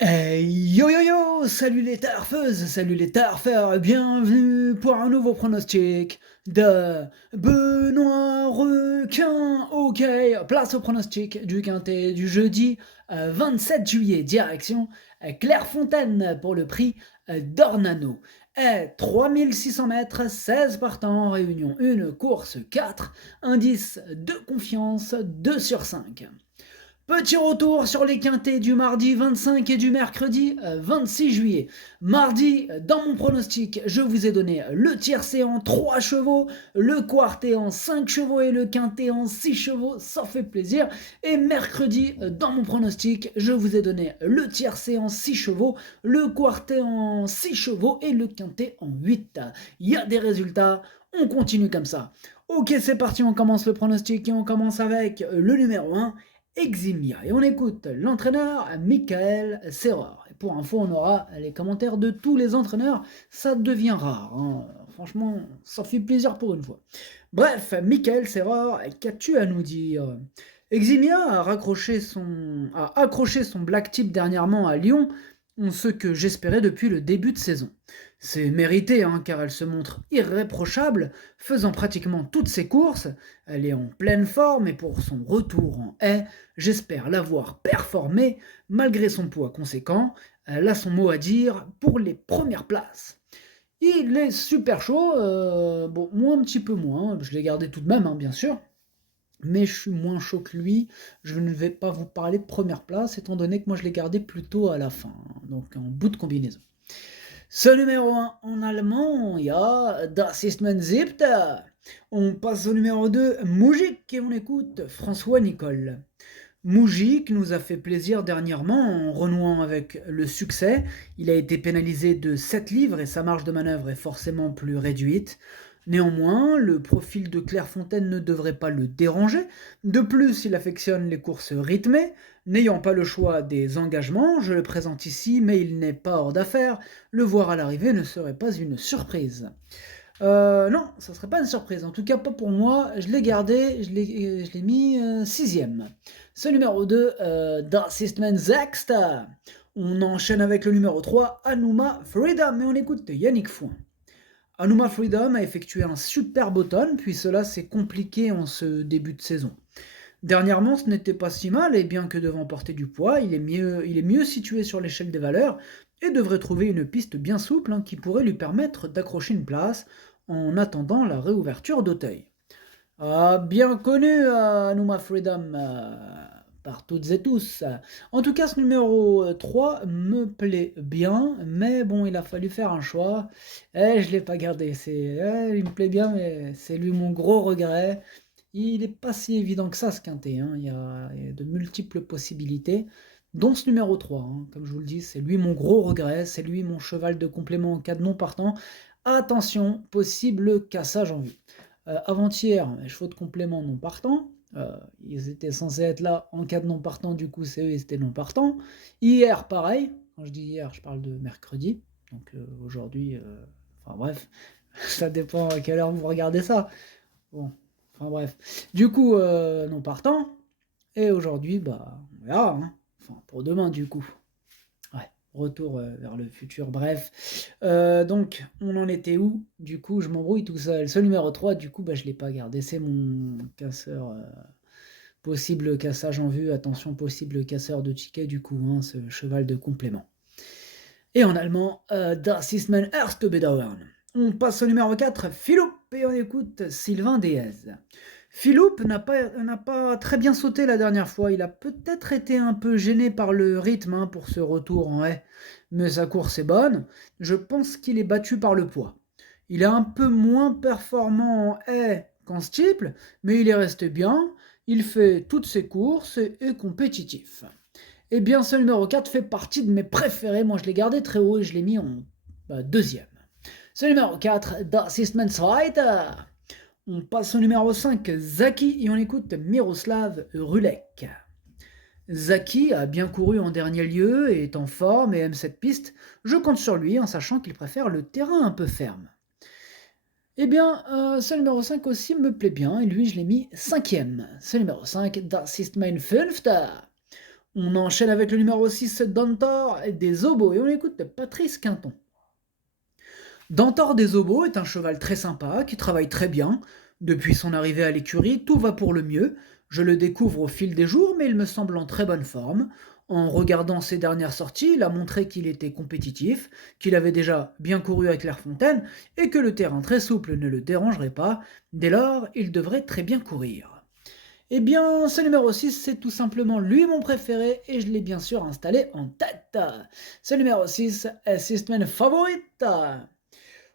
Yo yo yo, salut les tarfeuses, salut les tarfeurs, bienvenue pour un nouveau pronostic de Benoît Requin. Ok, place au pronostic du quintet du jeudi 27 juillet, direction Clairefontaine pour le prix d'Ornano. 3600 mètres, 16 partants, réunion 1, course 4, indice de confiance 2 sur 5. Petit retour sur les quintets du mardi 25 et du mercredi 26 juillet. Mardi, dans mon pronostic, je vous ai donné le tiercé en 3 chevaux, le quartet en 5 chevaux et le quintet en 6 chevaux, ça fait plaisir. Et mercredi, dans mon pronostic, je vous ai donné le tiercé en 6 chevaux, le quartet en 6 chevaux et le quintet en 8. Il y a des résultats, on continue comme ça. Ok, c'est parti, on commence le pronostic et on commence avec le numéro 1. Eximia. Et on écoute l'entraîneur Michael Serror. Et pour info, on aura les commentaires de tous les entraîneurs. Ça devient rare. Hein. Franchement, ça fait plaisir pour une fois. Bref, Michael Serror, qu'as-tu à nous dire? Eximia a accroché son black tip dernièrement à Lyon, ce que j'espérais depuis le début de saison. C'est mérité, hein, car elle se montre irréprochable, faisant pratiquement toutes ses courses. Elle est en pleine forme et pour son retour en haie, j'espère la voir performer malgré son poids conséquent. Elle a son mot à dire pour les premières places. Il est super chaud, bon, moi un petit peu moins, je l'ai gardé tout de même, hein, bien sûr, mais je suis moins chaud que lui. Je ne vais pas vous parler de première place, étant donné que moi je l'ai gardé plutôt à la fin, hein, donc en bout de combinaison. Ce numéro 1 en allemand, il y a Das ist mein Siebter. On passe au numéro 2, Moujik, et on écoute François Nicole. Moujik nous a fait plaisir dernièrement en renouant avec le succès. Il a été pénalisé de 7 livres et sa marge de manœuvre est forcément plus réduite. Néanmoins, le profil de Clairefontaine ne devrait pas le déranger. De plus, il affectionne les courses rythmées. N'ayant pas le choix des engagements, je le présente ici, mais il n'est pas hors d'affaire. Le voir à l'arrivée ne serait pas une surprise. Non, ça serait pas une surprise. En tout cas, pas pour moi. Je l'ai gardé, je l'ai mis sixième. Ce numéro 2, Das ist mein Sechster. On enchaîne avec le numéro 3, Anuma Freedom, et on écoute Yannick Fouin. Anuma Freedom a effectué un superbe automne, puis cela s'est compliqué en ce début de saison. Dernièrement, ce n'était pas si mal, et bien que devant porter du poids, il est mieux situé sur l'échelle des valeurs et devrait trouver une piste bien souple, hein, qui pourrait lui permettre d'accrocher une place en attendant la réouverture d'Auteuil. Ah, bien connu, Anuma Freedom, par toutes et tous. En tout cas, ce numéro 3 me plaît bien, mais bon, il a fallu faire un choix. Et je ne l'ai pas gardé. Il me plaît bien, mais c'est lui mon gros regret. Il n'est pas si évident que ça, ce quintet, hein. Il y a de multiples possibilités, dont ce numéro 3, hein. Comme je vous le dis, c'est lui mon gros regret, c'est lui mon cheval de complément en cas de non partant. Attention, possible cassage en vue. Avant-hier, les chevaux de complément non partant. Ils étaient censés être là en cas de non partant, du coup c'est eux, ils étaient non partants. Hier, pareil. Quand je dis hier, je parle de mercredi. Donc aujourd'hui, enfin bref, ça dépend à quelle heure vous regardez ça. Bon, enfin bref. Du coup, non partant. Et aujourd'hui, bah, on verra, hein. Enfin, pour demain, du coup. Ouais, retour vers le futur, bref. Donc, on en était où? Du coup, je m'embrouille tout seul. Ce numéro 3, du coup, bah, je ne l'ai pas gardé. C'est mon casseur. Possible cassage en vue. Attention, possible casseur de ticket, du coup, hein, ce cheval de complément. Et en allemand, Das ist mein erste Bedauern. On passe au numéro 4, Philippe, et on écoute Sylvain Déez. Philippe n'a pas très bien sauté la dernière fois. Il a peut-être été un peu gêné par le rythme, hein, pour ce retour en haie. Mais sa course est bonne. Je pense qu'il est battu par le poids. Il est un peu moins performant en haie qu'en steeple, mais il est resté bien. Il fait toutes ses courses et est compétitif. Eh bien, ce numéro 4 fait partie de mes préférés. Moi, je l'ai gardé très haut et je l'ai mis en deuxième. Ce numéro 4, Das ist mein Zweiter. On passe au numéro 5, Zaki, et on écoute Miroslav Rulek. Zaki a bien couru en dernier lieu et est en forme et aime cette piste. Je compte sur lui en sachant qu'il préfère le terrain un peu ferme. Eh bien, ce numéro 5 aussi me plaît bien et lui, je l'ai mis cinquième. Ce numéro 5, Das ist mein Fünfter. On enchaîne avec le numéro 6, Dantor des Obos, et on écoute Patrice Quinton. Dantor des Obos est un cheval très sympa, qui travaille très bien. Depuis son arrivée à l'écurie, tout va pour le mieux. Je le découvre au fil des jours, mais il me semble en très bonne forme. En regardant ses dernières sorties, il a montré qu'il était compétitif, qu'il avait déjà bien couru à Clairefontaine, et que le terrain très souple ne le dérangerait pas. Dès lors, il devrait très bien courir. Eh bien, ce numéro 6, c'est tout simplement lui mon préféré, et je l'ai bien sûr installé en tête. Ce numéro 6 est mon favorite.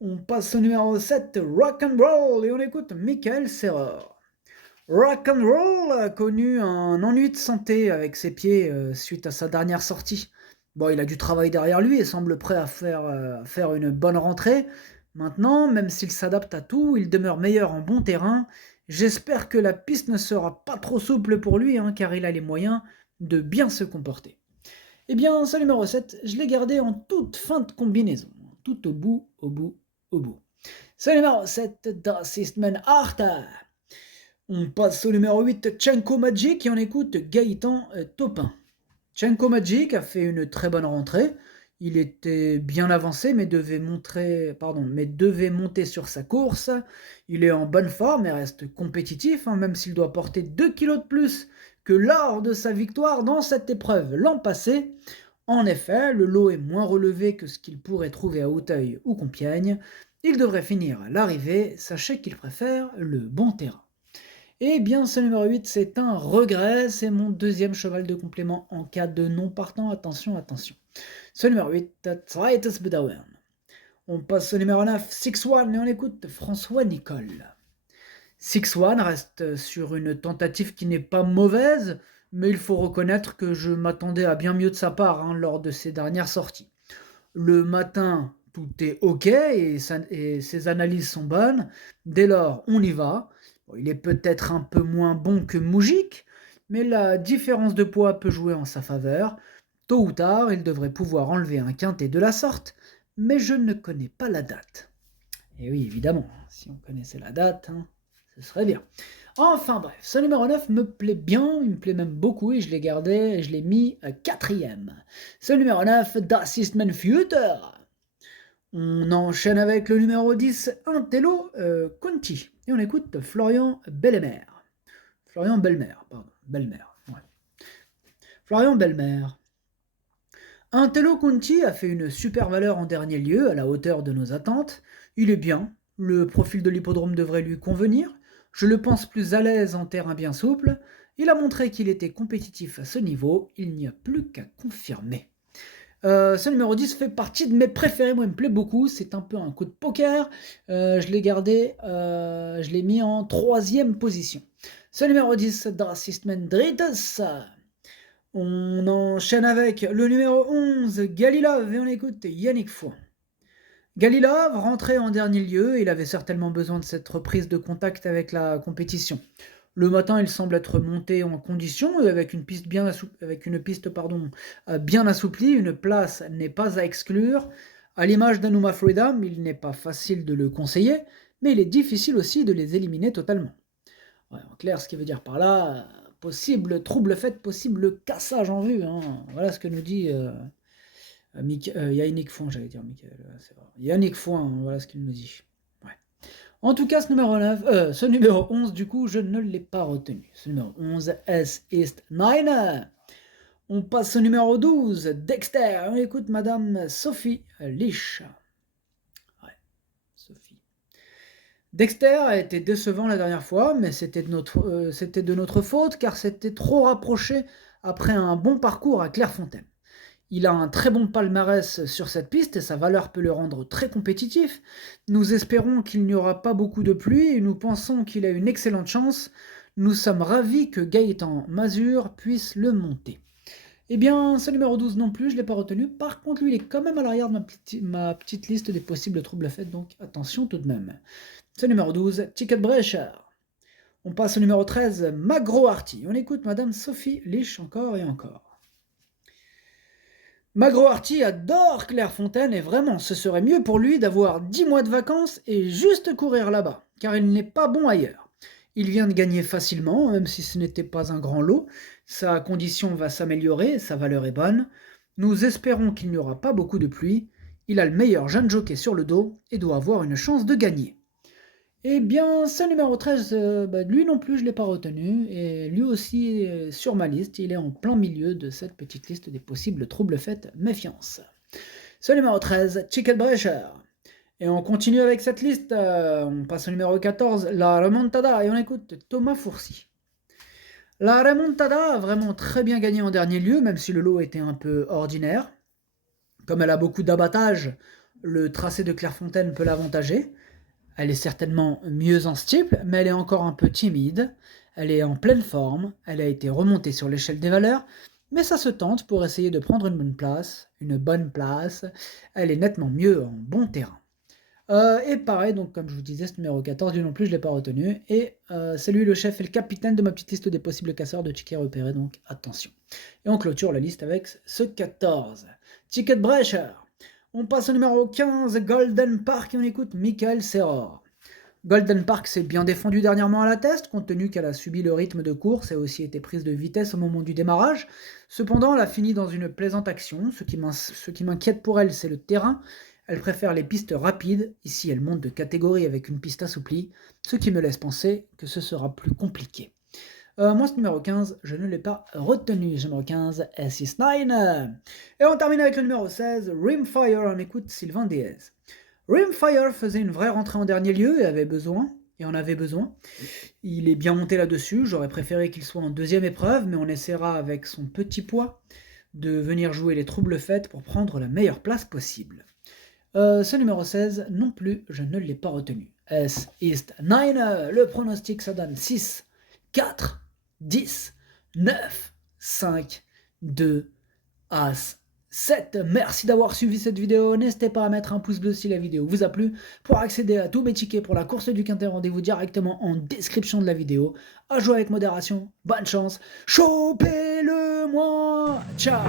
On passe au numéro 7, Rock'n'Roll, et on écoute Michael Serreur. Rock'n'Roll a connu un ennui de santé avec ses pieds suite à sa dernière sortie. Bon, il a du travail derrière lui et semble prêt à faire une bonne rentrée. Maintenant, même s'il s'adapte à tout, il demeure meilleur en bon terrain. J'espère que la piste ne sera pas trop souple pour lui, hein, car il a les moyens de bien se comporter. Eh bien, ce numéro 7, je l'ai gardé en toute fin de combinaison. Tout au bout, au bout, au bout. Ce numéro 7, Das ist mein Arta. On passe au numéro 8, Tchenko Magic, et on écoute Gaëtan Topin. Tchenko Magic a fait une très bonne rentrée. Il était bien avancé, mais devait monter sur sa course. Il est en bonne forme et reste compétitif, hein, même s'il doit porter 2 kilos de plus que lors de sa victoire dans cette épreuve l'an passé. En effet, le lot est moins relevé que ce qu'il pourrait trouver à Auteuil ou Compiègne. Il devrait finir à l'arrivée, sachez qu'il préfère le bon terrain. Eh bien, ce numéro 8, c'est un regret, c'est mon deuxième cheval de complément en cas de non partant, attention, attention. Ce numéro 8, Zweites Bedauern. On passe au numéro 9, Six One, et on écoute François Nicole. Six One reste sur une tentative qui n'est pas mauvaise, mais il faut reconnaître que je m'attendais à bien mieux de sa part, hein, lors de ses dernières sorties. Le matin, tout est ok et ses analyses sont bonnes. Dès lors, on y va. Bon, il est peut-être un peu moins bon que Moujik, mais la différence de poids peut jouer en sa faveur. Tôt ou tard, il devrait pouvoir enlever un quintet de la sorte, mais je ne connais pas la date. Et oui, évidemment, si on connaissait la date, hein, ce serait bien. Enfin bref, ce numéro 9 me plaît bien, il me plaît même beaucoup, et je l'ai gardé et je l'ai mis quatrième. Ce numéro 9, Das ist mein Futur. On enchaîne avec le numéro 10, Intello Conti. Et on écoute Florian Bellemer. Florian Belmer, pardon. Belmer, ouais. Florian Belmer. Intello Conti a fait une super valeur en dernier lieu, à la hauteur de nos attentes. Il est bien, le profil de l'hippodrome devrait lui convenir. Je le pense plus à l'aise en terrain bien souple. Il a montré qu'il était compétitif à ce niveau, il n'y a plus qu'à confirmer. Ce numéro 10 fait partie de mes préférés, moi il me plaît beaucoup, c'est un peu un coup de poker, je l'ai gardé, je l'ai mis en troisième position. Ce numéro 10, Das ist mein drittes. On enchaîne avec le numéro 11, Galilov, et on écoute Yannick Foin. Galilov rentrait en dernier lieu, et il avait certainement besoin de cette reprise de contact avec la compétition. Le matin, il semble être monté en condition, et avec une piste bien assouplie, une place n'est pas à exclure. À l'image d'Anouma Freedom, il n'est pas facile de le conseiller, mais il est difficile aussi de les éliminer totalement. Ouais, en clair, ce qui veut dire par là, possible trouble fait, possible cassage en vue, hein. Voilà ce que nous dit Yannick Foin, j'allais dire Michael, c'est vrai. Yannick Foin, voilà ce qu'il nous dit. En tout cas, ce numéro 11, du coup, je ne l'ai pas retenu. Ce numéro 11, Es ist nein. On passe au numéro 12, Dexter. On écoute Madame Sophie Lich. Ouais, Sophie. Dexter a été décevant la dernière fois, mais c'était de notre faute, car c'était trop rapproché après un bon parcours à Clairefontaine. Il a un très bon palmarès sur cette piste et sa valeur peut le rendre très compétitif. Nous espérons qu'il n'y aura pas beaucoup de pluie et nous pensons qu'il a une excellente chance. Nous sommes ravis que Gaëtan Mazur puisse le monter. Eh bien, ce numéro 12 non plus, je ne l'ai pas retenu. Par contre, lui, il est quand même à l'arrière de ma petite liste des possibles troubles faits, donc attention tout de même. Ce numéro 12, Ticket Brecher. On passe au numéro 13, Magro Arty. On écoute Madame Sophie Lich encore et encore. Magro Arty adore Clairefontaine et vraiment, ce serait mieux pour lui d'avoir 10 mois de vacances et juste courir là-bas, car il n'est pas bon ailleurs. Il vient de gagner facilement, même si ce n'était pas un grand lot. Sa condition va s'améliorer, sa valeur est bonne. Nous espérons qu'il n'y aura pas beaucoup de pluie. Il a le meilleur jeune jockey sur le dos et doit avoir une chance de gagner. Eh bien, ce numéro 13, lui non plus, je ne l'ai pas retenu. Et lui aussi est sur ma liste. Il est en plein milieu de cette petite liste des possibles troubles faits. Méfiance. Ce numéro 13, Chicken Brecher. Et on continue avec cette liste. On passe au numéro 14, la Remontada. Et on écoute Thomas Fourcy. La Remontada a vraiment très bien gagné en dernier lieu, même si le lot était un peu ordinaire. Comme elle a beaucoup d'abattage, le tracé de Clairefontaine peut l'avantager. Elle est certainement mieux en steeple, mais elle est encore un peu timide. Elle est en pleine forme, elle a été remontée sur l'échelle des valeurs, mais ça se tente pour essayer de prendre une bonne place. Elle est nettement mieux en bon terrain. Et pareil, donc comme je vous disais, ce numéro 14, lui non plus, je ne l'ai pas retenu. Et c'est lui le chef et le capitaine de ma petite liste des possibles casseurs de tickets repérés, donc attention. Et on clôture la liste avec ce 14. Ticket Brecher. On passe au numéro 15, Golden Park, et on écoute Michael Serror. Golden Park s'est bien défendu dernièrement à la test, compte tenu qu'elle a subi le rythme de course et aussi été prise de vitesse au moment du démarrage. Cependant, elle a fini dans une plaisante action. Ce qui m'inquiète pour elle, c'est le terrain. Elle préfère les pistes rapides. Ici, elle monte de catégorie avec une piste assouplie, ce qui me laisse penser que ce sera plus compliqué. Moi, ce numéro 15, je ne l'ai pas retenu. Numéro 15, S69. Et on termine avec le numéro 16, Rimfire. On écoute Sylvain Déez. Rimfire faisait une vraie rentrée en dernier lieu et en avait besoin. Il est bien monté là-dessus. J'aurais préféré qu'il soit en deuxième épreuve, mais on essaiera avec son petit poids de venir jouer les troubles faits pour prendre la meilleure place possible. Ce numéro 16, non plus, je ne l'ai pas retenu. S East 9, le pronostic ça donne 6, 4, 10, 9, 5, 2, As, 7. Merci d'avoir suivi cette vidéo. N'hésitez pas à mettre un pouce bleu si la vidéo vous a plu. Pour accéder à tous mes tickets pour la course du Quintet, rendez-vous directement en description de la vidéo. À jouer avec modération. Bonne chance. Chopez-le moi. Ciao.